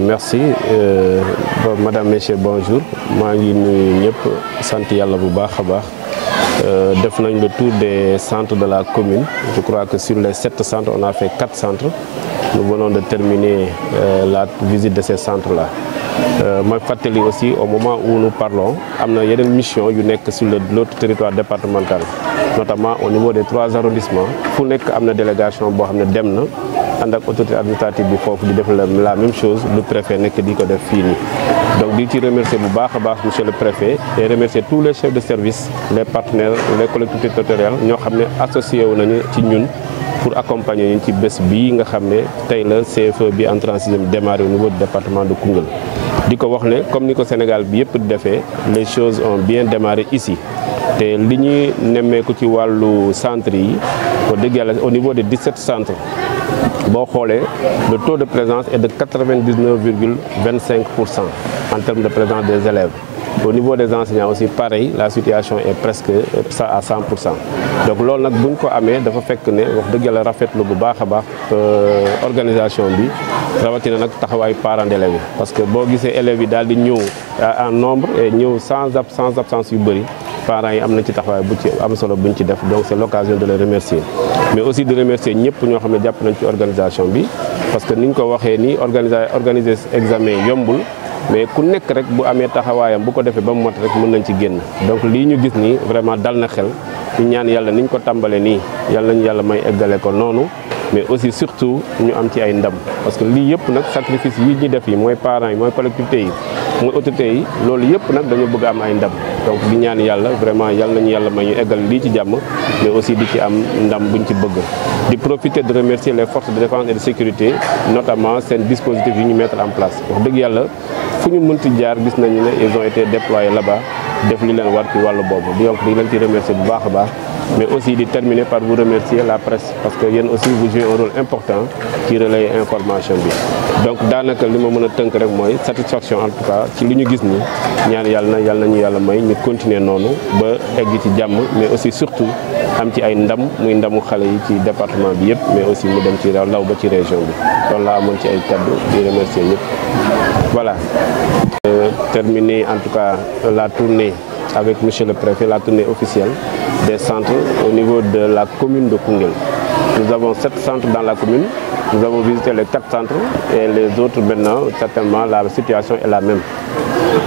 Merci madame, messieurs, bonjour. maa ngi nuyu ñëpp sant yàlla bu baax a baax def nañ le tour des centres de la commune. Je crois que sur les 7 centres on a fait 4 centres. Nous venons de terminer la visite de ces centres là. ma fàttali aussi au moment où nous parlons am na yeneen mission yu nekk sur l'autre territoire départemental, notamment au niveau des 3 arrondissements fu nekk am na délégation boo xam ne dem na ànd ak autorité administrative bi foofu di def la même chose le préfet nekk di ko def fii nii. Donc di ci remercier bu baax a baax monsieur le préfet et remercier tous les chefs de service, les partenaires, les collectivités territoriales ñoo xam ne associé wu nañu ci ñun pour accompagner ñu ci bés bii nga xam ne tey la CFE bi entrée en sixième démarré au niveau du département de Koungheul. di ko wax ne comme ni ko Sénégal bi yëpp di defee les choses ont bien démarré ici te li ñuy nemmeeku ci wàllu centre yi wax dëgg yàlla au niveau des 17 centres boo xoolee le taux de présence est de 99,25% en termes de présence des élèves. Au niveau des enseignants aussi pareil, la situation est presque ça à 100%. Donc loolu nag buñ ko amee dafa fekk ne wax dëgg yàlla rafetlu bu baax a baax organisation bi rawatina nag taxawaayu parents d'élèves yi parce que boo gisee élèves yi daal di ñëw en nombre et ñëw sans absence yu bëri parents yi am nañ ci taxawaay bu ci am solo buñ ci def, donc c'est l'occasion de les remercier. Mais aussi de remercier ñëpp ñoo xam ne jàpp nañ ci organisation bi parce que niñ ko waxee ni organiser examen yombul. Mais ku nekk rek bu amee taxawaayam bu ko defee ba mu mot rek mën nañ ci génn donc lii ñu gis nii vraiment dal na xel ñu ñaan yàlla niñ ko tàmbalee nii yàlla nañu yàlla may eggale ko noonu mais aussi surtout ñu am ci ay ndam parce que lii yëpp nag sacrifice yi ñu def yi mooy parents yi mooy collectivités yi mooy autorités yi loolu yëpp nag dañoo bëgg am ay ndam donc di ñaan yàlla vraiment yàlla nañu yàlla may ñu eggal lii ci jàmm mais aussi di ci am ndam buñ ci bëgg di profiter de remercier les forces de défense et de sécurité notamment seen dispositif yi ñu mettre en place wax dëgg yàlla fu ñu mënti jaar gis nañu ne ils ont été déployés là-bas def li leen war ci wàllu boobu donc di leen ci remercier bu baax a baax mais aussi di terminer par vous remercier la presse parce que yéen aussi vous jouez un rôle important ci relayer information bi. Donc daanaka li ma mën a tënk rek mooy satisfaction en tout cas ci li ñu gis ni ñaan yàlla nañu yàlla may ñu continuer noonu ba egg ci jàmm mais aussi surtout am ci ay ndam muy ndamu xale yi ci département bi yëpp mais aussi mu dem ci law ba ci région bi loolu laa amoon ci ay kaddu di remercier ñëpp. Voilà, terminer en tout cas la tournée avec monsieur le préfet, la tournée officielle des centres au niveau de la commune de Koungheul. Nous avons 7 centres dans la commune, nous avons visité les 4 centres et les autres maintenant, certainement la situation est la même.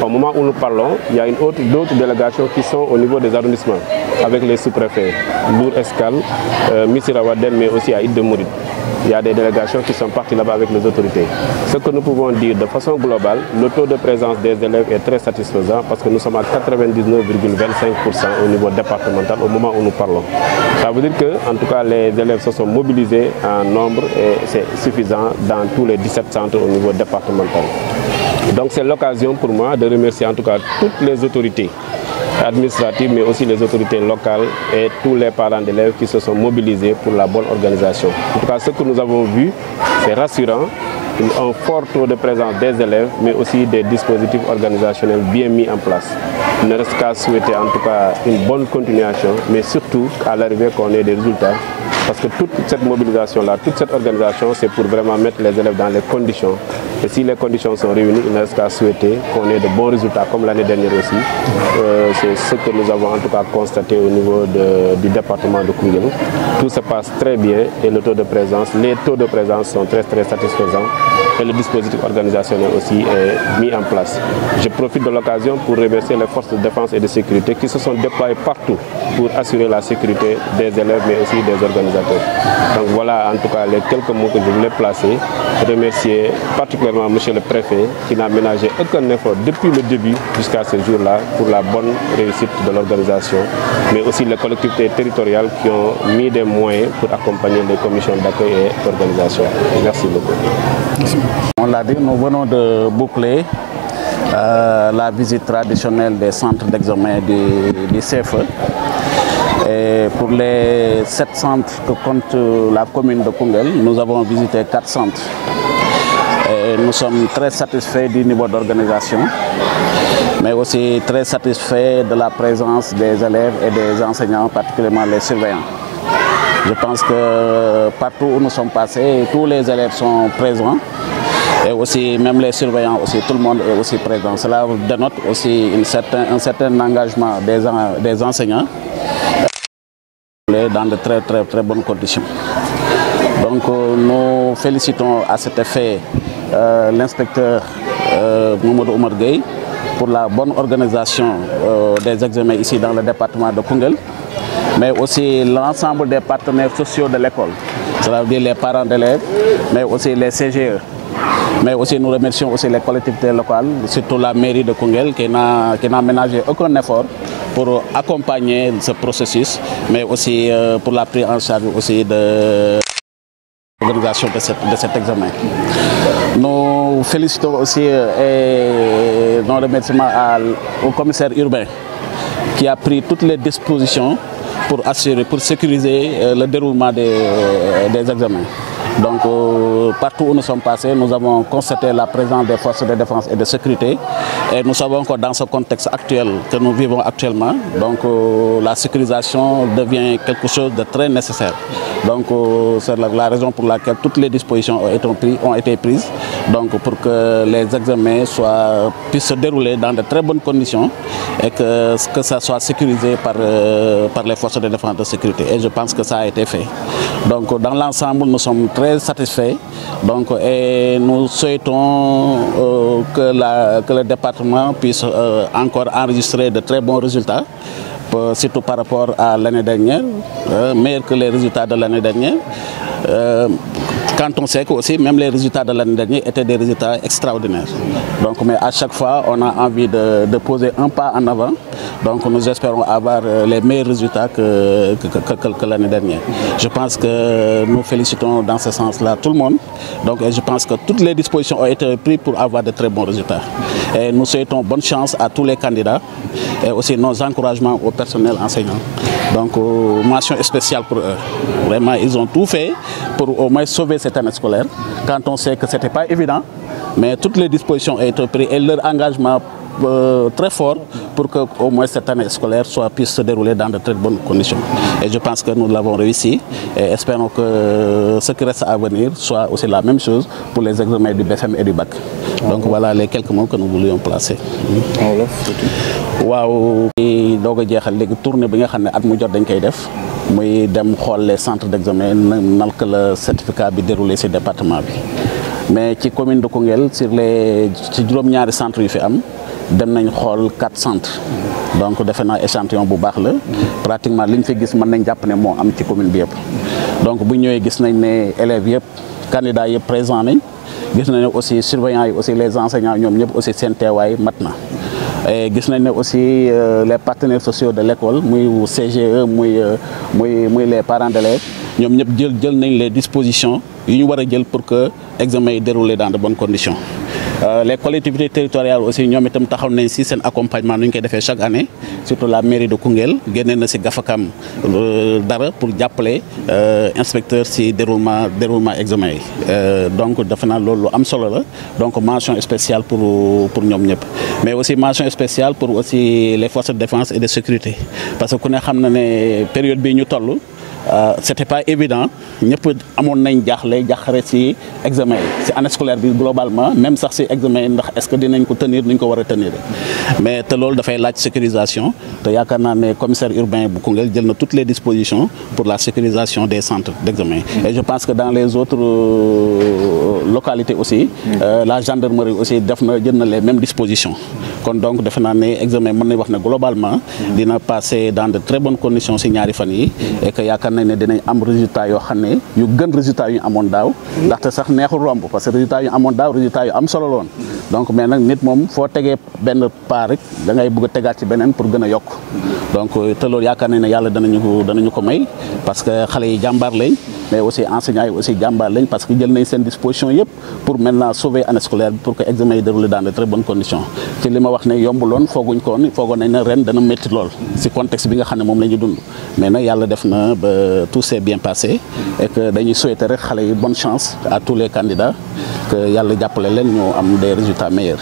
Au moment où nous parlons, il y a d'autres délégations qui sont au niveau des arrondissements avec les sous-préfets, Lour Escale, Missirah Wadène, mais aussi à Île de Mouride. Il y a des délégations qui sont parties là-bas avec les autorités. Ce que nous pouvons dire de façon globale, le taux de présence des élèves est très satisfaisant parce que nous sommes à 99,25% au niveau départemental au moment où nous parlons. Ça veut dire que, en tout cas, les élèves se sont mobilisés en nombre et c'est suffisant dans tous les 17 centres au niveau départemental. Donc c'est l'occasion pour moi de remercier en tout cas toutes les autorités administratives, mais aussi les autorités locales et tous les parents d'élèves qui se sont mobilisés pour la bonne organisation. En tout cas, ce que nous avons vu, c'est rassurant, un fort taux de présence des élèves, mais aussi des dispositifs organisationnels bien mis en place. Il ne reste qu'à souhaiter en tout cas une bonne continuation, mais surtout à l'arrivée qu'on ait des résultats. Parce que toute cette mobilisation-là, toute cette organisation, c'est pour vraiment mettre les élèves dans les conditions. Et si les conditions sont réunies, il ne reste qu'à souhaiter qu'on ait de bons résultats, comme l'année dernière aussi. C'est ce que nous avons en tout cas constaté au niveau du département de Koungheul. Tout se passe très bien et les taux de présence sont très satisfaisants. Et le dispositif organisationnel aussi est mis en place. Je profite de l'occasion pour remercier les forces de défense et de sécurité qui se sont déployées partout pour assurer la sécurité des élèves mais aussi des organisateurs. Donc voilà en tout cas les quelques mots que je voulais placer. Remercier particulièrement monsieur le préfet qui n'a ménagé aucun effort depuis le début jusqu'à ce jour-là pour la bonne réussite de l'organisation, mais aussi les collectivités territoriales qui ont mis des moyens pour accompagner les commissions d'accueil et d'organisation. Merci beaucoup. On l'a dit, nous venons de boucler la visite traditionnelle des centres d'examen du CFE. Et pour les 7 centres que compte la commune de Koungheul, nous avons visité 4 centres. Et nous sommes très satisfaits du niveau d'organisation. mais aussi très satisfait de la présence des élèves et des enseignants, particulièrement les surveillants. Je pense que partout où nous sommes passés, tous les élèves sont présents et aussi même les surveillants, aussi, tout le monde est aussi présent. Cela dénote aussi un certain engagement des enseignants dans de très bonnes conditions. Donc nous félicitons à cet effet l'inspecteur Mamadou Oumar Gueye pour la bonne organisation des examens ici dans le département de Koungheul, mais aussi l'ensemble des partenaires sociaux de l'école, c'est-à-dire les parents d'élèves, mais aussi les CGE. Mais aussi nous remercions aussi les collectivités locales, surtout la mairie de Koungheul qui n'a ménagé aucun effort pour accompagner ce processus, mais aussi pour la prise en charge aussi de l'organisation de cet examen. Nous félicitons aussi et nos remerciements au commissaire urbain qui a pris toutes les dispositions pour sécuriser le déroulement des examens. Donc partout où nous sommes passés, nous avons constaté la présence des forces de défense et de sécurité et nous savons que dans ce contexte actuel que nous vivons actuellement, donc la sécurisation devient quelque chose de très nécessaire. Donc c'est la raison pour laquelle toutes les dispositions ont été prises donc, pour que les examens puissent se dérouler dans de très bonnes conditions et que ça soit sécurisé par les forces de défense et de sécurité. Et je pense que ça a été fait. Donc dans l'ensemble, nous sommes très satisfaits donc, et nous souhaitons que le département puisse encore enregistrer de très bons résultats, surtout par rapport à l'année dernière, meilleurs que les résultats de l'année dernière. Quand on sait que aussi même les résultats de l'année dernière étaient des résultats extraordinaires. Donc, mais à chaque fois, on a envie de poser un pas en avant. Donc nous espérons avoir les meilleurs résultats que l'année dernière. Je pense que nous félicitons dans ce sens-là tout le monde. Donc, et je pense que toutes les dispositions ont été prises pour avoir de très bons résultats. Et nous souhaitons bonne chance à tous les candidats et aussi nos encouragements au personnel enseignant. Donc mention spéciale pour eux. Vraiment, ils ont tout fait pour au moins sauver cette année scolaire. Quand on sait que ce n'était pas évident, mais toutes les dispositions ont été prises et leur engagement très fort pour que au moins cette année scolaire puisse se dérouler dans de très bonnes conditions. Et je pense que nous l'avons réussi et espérons que ce qui reste à venir soit aussi la même chose pour les examens du BFM et du bac. Donc voilà les quelques mots que nous voulions placer. Waaw doog a jeexal léegi tournée bi nga xam ne at mu jot dañ koy def muy dem xool les centres d'examen naka la certificat bi déroulé ci département bi mais ci commune de Koungheul ci juróom-ñaari centres yu fi am dem nañ xool 4 centres donc defe naa échantillon bu baax la pratiquement liñ fi gis mën nañ jàpp ne moo am ci commune bi yëpp donc bu ñëwee gis nañ ne élèves yëpp candidats yëpp présents nañ gis nañ aussi surveillants yi aussi les enseignants ñoom ñëpp aussi seen teewaay mat na. Et gis nañ ne aussi les partenaires sociaux de l'école muy CGE muy les parents d'élèves ñoom ñëpp jël nañ les dispositions yu ñu war a jël pour que examen yi déroulé dans de bonnes conditions. Les collectivités territoriales aussi ñoom itam taxaw nañ ci seen accompagnement nu ñu koy defee chaque année surtout la mairie de Koungheul génne na ci gafakam dara pour jàppale inspecteur ci déroulement examen yi donc defe naa loolu lu am solo la donc mention spéciale pour ñoom ñëpp mais aussi mention spéciale pour aussi les forces de défense et de sécurité parce que ku ne xam na ne période bi ñu toll c'était pas évident ñëpp amoon nañ jaxare ci examen yi ci année scolaire bi globalement même sax ci examen yi ndax est-ce que dinañ ko tenir nuñ ko war a tenir mais te loolu dafay laaj sécurisation te yaakaar naa ne commissaire urbain bu Koungheul jël na toutes les dispositions pour la sécurisation des centres d'examen et je pense que dans les autres localités aussi la gendarmerie aussi jël na les mêmes dispositions kon donc defe naa ne examen mën nañ wax ne globalement dina passer dans de très bonnes conditions ci ñaari fan yi et que yaakaar nañ ne dinañ am résultat yoo xam ne yu gën résultat yu ñu amoon daaw ndaxte sax neexul romb parce que résultat yu amoon daaw résultat yu am solo loon donc mais nag nit moom foo tegee benn pas rek da ngay bëgg a tegaat ci beneen pour gën a yokk donc te loolu yaakaar nañ ne yàlla danañu ko may parce que xale yi jàmbaar lañ mais aussi enseignants yi aussi jàmbaar lañ parce que jël nañ seen disposition yëpp pour maintenant sauver année scolaire pour que examen yi déroulé dans de très bonnes conditions ci li ma wax ne yombuloon foogoon nañ ne ren dana métti lool ci contexte bi nga xam ne moom la ñu dund mais nag yàlla def na ba tout s'est bien passé et que dañuy souhaiter rek xale yi bonne chance à tous les candidats que yàlla jàppale leen ñu am des résultats meilleurs.